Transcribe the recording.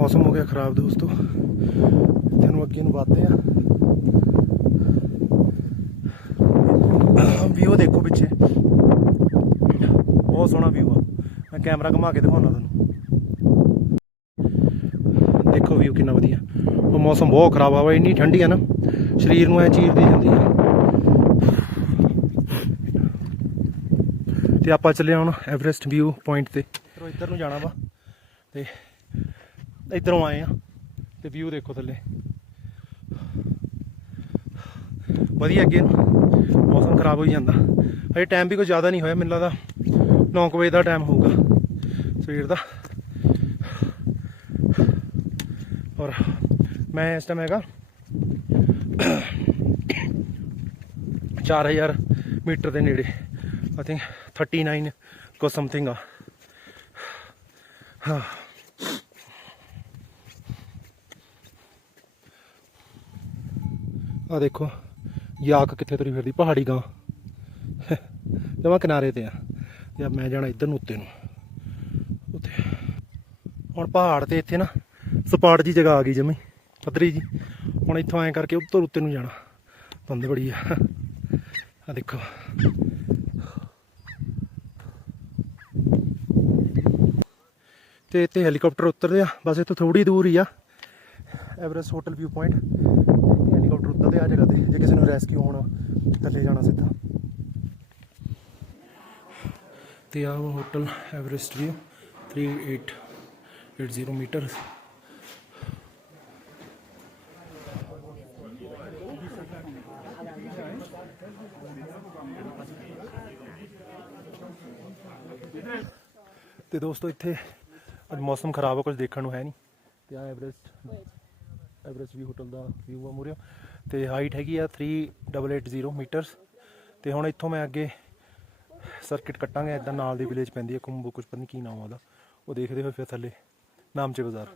ਮੌਸਮ ਹੋ ਗਿਆ ਖਰਾਬ ਦੋਸਤੋ। ਤੈਨੂੰ ਅੱਗੇ ਨੂੰ ਵਧਦੇ ਆ ਵੀਊ ਦੇਖੋ ਪਿੱਛੇ। ਬਹੁਤ ਸੋਹਣਾ ਵੀਊ ਆ। ਮੈਂ ਕੈਮਰਾ ਘੁਮਾ ਕੇ ਦਿਖਾਉਣਾ ਤੁਹਾਨੂੰ ਦੇਖੋ ਵੀਊ ਕਿੰਨਾ ਵਧੀਆ। ਉਹ ਮੌਸਮ ਬਹੁਤ ਖਰਾਬ ਆ। ਵਾ ਇੰਨੀ ਠੰਡੀ ਆ ਨਾ। ਸਰੀਰ ਨੂੰ ਐ ਚੀਰਦੀ ਜਾਂਦੀ ਆ। ਤੇ ਆਪਾਂ ਚੱਲੇ ਹੁਣ ਐਵਰੈਸਟ ਵਿਊ ਪੁਆਇੰਟ ਤੇ। ਫਿਰ ਇੱਧਰ ਨੂੰ ਜਾਣਾ ਵਾ। ਤੇ ਇੱਧਰੋਂ ਆਏ ਆ ਤੇ ਵਿਊ ਦੇਖੋ ਥੱਲੇ। ਵਧੀਆ ਅੱਗੇ ਮੌਸਮ ਖਰਾਬ ਹੋਈ ਜਾਂਦਾ। ਅਜੇ ਟਾਈਮ ਵੀ ਕੋਈ ਜ਼ਿਆਦਾ ਨਹੀਂ ਹੋਇਆ, ਮੈਨੂੰ ਲੱਗਦਾ 9 ਵਜੇ ਦਾ ਟਾਈਮ ਹੋਊਗਾ ਸਵੇਰ ਦਾ। ਔਰ ਮੈਂ ਇਸ ਟਾਈਮ ਹੈਗਾ 4000 ਮੀਟਰ ਦੇ ਨੇੜੇ। ਆਈ ਥਿੰਕ 39 ਕੋ ਸਮਥਿੰਗ ਆ। ਹਾਂ। ਆ ਦੇਖੋ, ਯਾਕ ਕਿੱਥੇ ਤੁਰੀ ਫਿਰਦੀ, ਪਹਾੜੀ ਗਾਂ ਜਮਾ ਕਿਨਾਰੇ ਤੇ ਆ, ਤੇ ਮੈਂ ਜਾਣਾ ਇੱਧਰ ਨੂੰ, ਉੱਤੇ ਨੂੰ। ਉੱਤੇ। ਹੁਣ ਪਹਾੜ ਤੇ ਇੱਥੇ ਨਾ, ਸਪਾਟ ਜੀ ਜਗ੍ਹਾ ਆ ਗਈ ਜਮੀ, ਪੱਧਰੀ ਜੀ ਹੁਣ ਇੱਥੋਂ ਐਂ ਕਰਕੇ ਉੱਤਰ ਉੱਤੇ ਨੂੰ ਜਾਣਾ। ਧੁੰਦ ਬੜੀ ਆ। ਆ ਦੇਖੋ। ਤੇ ਇੱਥੇ ਹੈਲੀਕਾਪਟਰ ਉਤਰਦੇ ਆ, ਬਸ ਇੱਥੋਂ ਥੋੜੀ ਦੂਰ ਹੀ ਆ। ਐਵਰੈਸਟ ਹੋਟਲ ਵਿਊ ਪੁਆਇੰਟ ਇੱਥੇ ਹੈਲੀਕਾਪਟਰ ਆ ਜਗ੍ਹਾ ਤੇ, ਜੇ ਕਿਸੇ ਨੂੰ ਰੈਸਕਿਊ ਹੋਣਾ ਥੱਲੇ ਜਾਣਾ ਸਿੱਧਾ। ਤੇ ਆ ਉਹ ਹੋਟਲ ਐਵਰੈਸਟ ਵਿਊ 3880 ਮੀਟਰ। ਤੇ ਦੋਸਤੋ, ਇੱਥੇ ਅੱਜ ਮੌਸਮ ਖਰਾਬ ਆ, ਕੁਝ ਦੇਖਣ ਨੂੰ ਹੈ ਨਹੀਂ। ਤੇ ਆ ਐਵਰੈਸਟ ਐਵਰੈਸਟ ਵੀ ਹੋਟਲ ਦਾ ਵਿਊ ਆ ਮੂਰਿਓ ਤੇ ਹਾਈਟ ਹੈਗੀ ਆ 3880 ਮੀਟਰਸ ਤੇ ਹੁਣ ਇੱਥੋਂ ਮੈਂ ਅੱਗੇ ਸਰਕਿਟ ਕੱਟਾਂਗੇ ਇਦਾਂ ਨਾਲ ਦੀ ਵਿਲੇਜ ਪੈਂਦੀ ਹੈ ਕੁੰਭੋ ਕੁਝ ਪਤਾ ਨਹੀਂ ਕੀ ਨਾਮ ਉਹਦਾ। ਉਹ ਦੇਖਦੇ ਹੋਏ ਫਿਰ ਥੱਲੇ, ਨਾਮਚੇ ਬਾਜ਼ਾਰ।